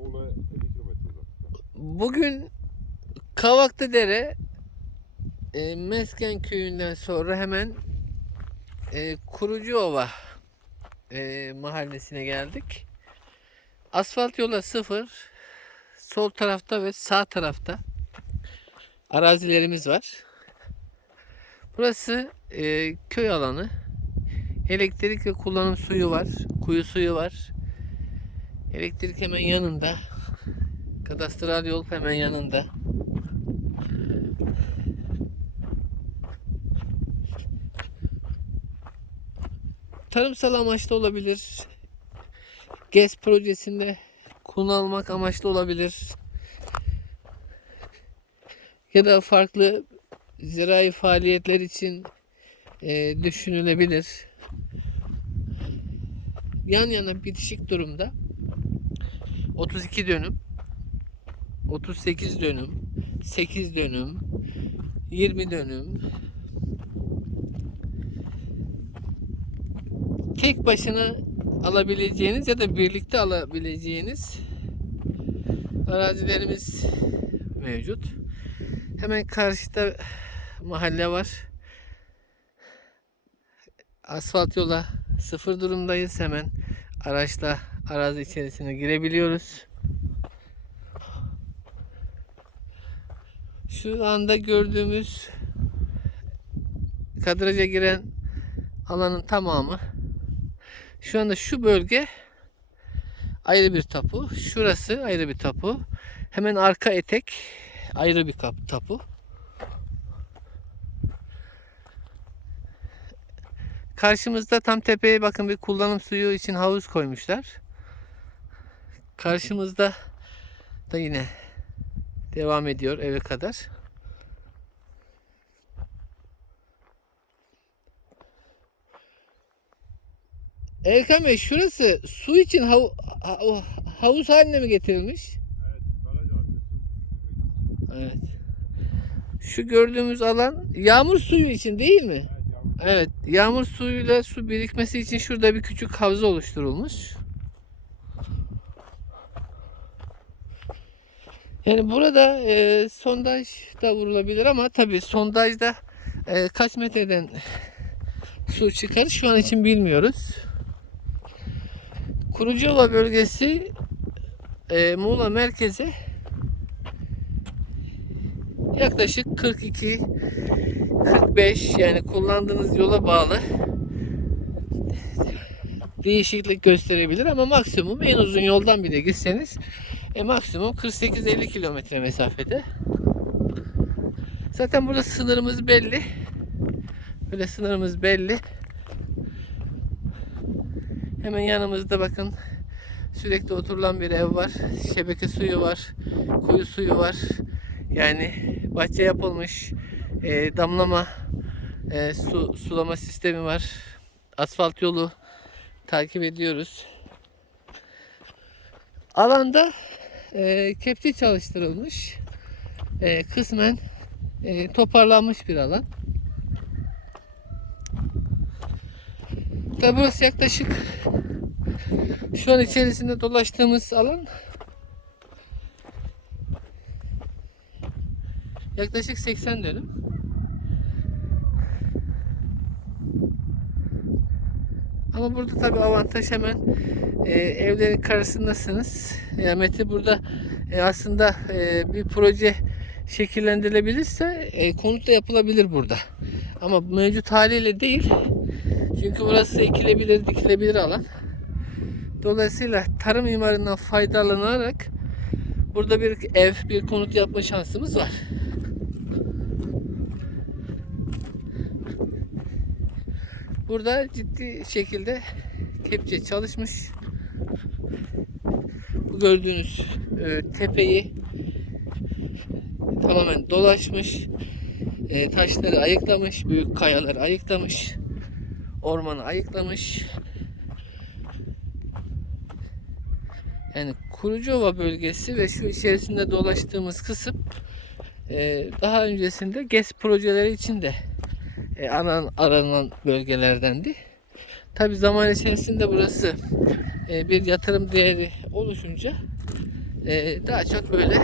Muğla 50 kilometre uzaklıkta. Bugün Kavaklı Dere e, Mesken köyünden sonra hemen e, Kurucuova e, mahallesine geldik. Asfalt yola sıfır. Sol tarafta ve sağ tarafta arazilerimiz var. Burası e, köy alanı. Elektrik ve kullanım suyu var. Kuyu suyu var. Elektrik hemen yanında. Kadastral yol hemen yanında. Tarımsal amaçlı olabilir. GES projesinde kullanılmak amaçlı olabilir. Ya da farklı zirai faaliyetler için e, düşünülebilir. Yan yana bitişik durumda 32 dönüm 38 dönüm, 8 dönüm, 20 dönüm. Tek başına alabileceğiniz ya da birlikte alabileceğiniz arazilerimiz mevcut. Hemen karşıda mahalle var. Asfalt yola sıfır durumdayız. Hemen araçla arazi içerisine girebiliyoruz. Şu anda gördüğümüz kadraja giren alanın tamamı şu anda şu bölge ayrı bir tapu. Şurası ayrı bir tapu. Hemen arka etek ayrı bir tapu. Karşımızda tam tepeye bakın bir kullanım suyu için havuz koymuşlar. Karşımızda da yine devam ediyor eve kadar. Erkan Bey şurası su için hav- ha- havuz haline mi getirilmiş? Evet. Şu gördüğümüz alan yağmur suyu için değil mi? Evet, yavrum. Evet. Yağmur suyuyla su birikmesi için şurada bir küçük havza oluşturulmuş. Yani burada e, sondaj da vurulabilir ama tabii sondajda e, kaç metreden su çıkar şu an için bilmiyoruz. Kurucuova bölgesi e, Muğla merkeze yaklaşık 42 45 yani kullandığınız yola bağlı değişiklik gösterebilir ama maksimum en uzun yoldan bile gitseniz e, maksimum 48-50 kilometre mesafede. Zaten burada sınırımız belli. Böyle sınırımız belli. Hemen yanımızda bakın sürekli oturulan bir ev var. Şebeke suyu var. Kuyu suyu var. Yani bahçe yapılmış. e, damlama e, su sulama sistemi var. Asfalt yolu takip ediyoruz. Alanda e, kepçe çalıştırılmış. E, kısmen e, toparlanmış bir alan. Tabi burası yaklaşık şu an içerisinde dolaştığımız alan yaklaşık 80 dönüm. Ama burada tabi avantaj hemen e, evlerin karşısındasınız. Yani Mete burada e, aslında e, bir proje şekillendirilebilirse e, konut da yapılabilir burada. Ama mevcut haliyle değil. Çünkü burası ekilebilir, dikilebilir alan. Dolayısıyla tarım imarından faydalanarak burada bir ev, bir konut yapma şansımız var. Burada ciddi şekilde kepçe çalışmış. Bu gördüğünüz e, tepeyi tamamen dolaşmış. E, taşları ayıklamış, büyük kayaları ayıklamış. Ormanı ayıklamış. Yani Kurucuova bölgesi ve şu içerisinde dolaştığımız kısım e, daha öncesinde GES projeleri için de e, aran, aranan bölgelerdendi. Tabi zaman içerisinde burası e, bir yatırım değeri oluşunca e, daha çok böyle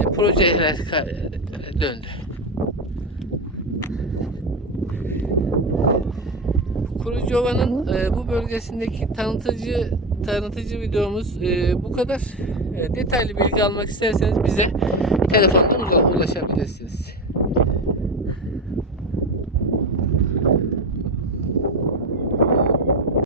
e, projeler döndü. Kurucuova'nın e, bu bölgesindeki tanıtıcı tanıtıcı videomuz e, bu kadar. E, detaylı bilgi almak isterseniz bize telefondan ulaşabilirsiniz.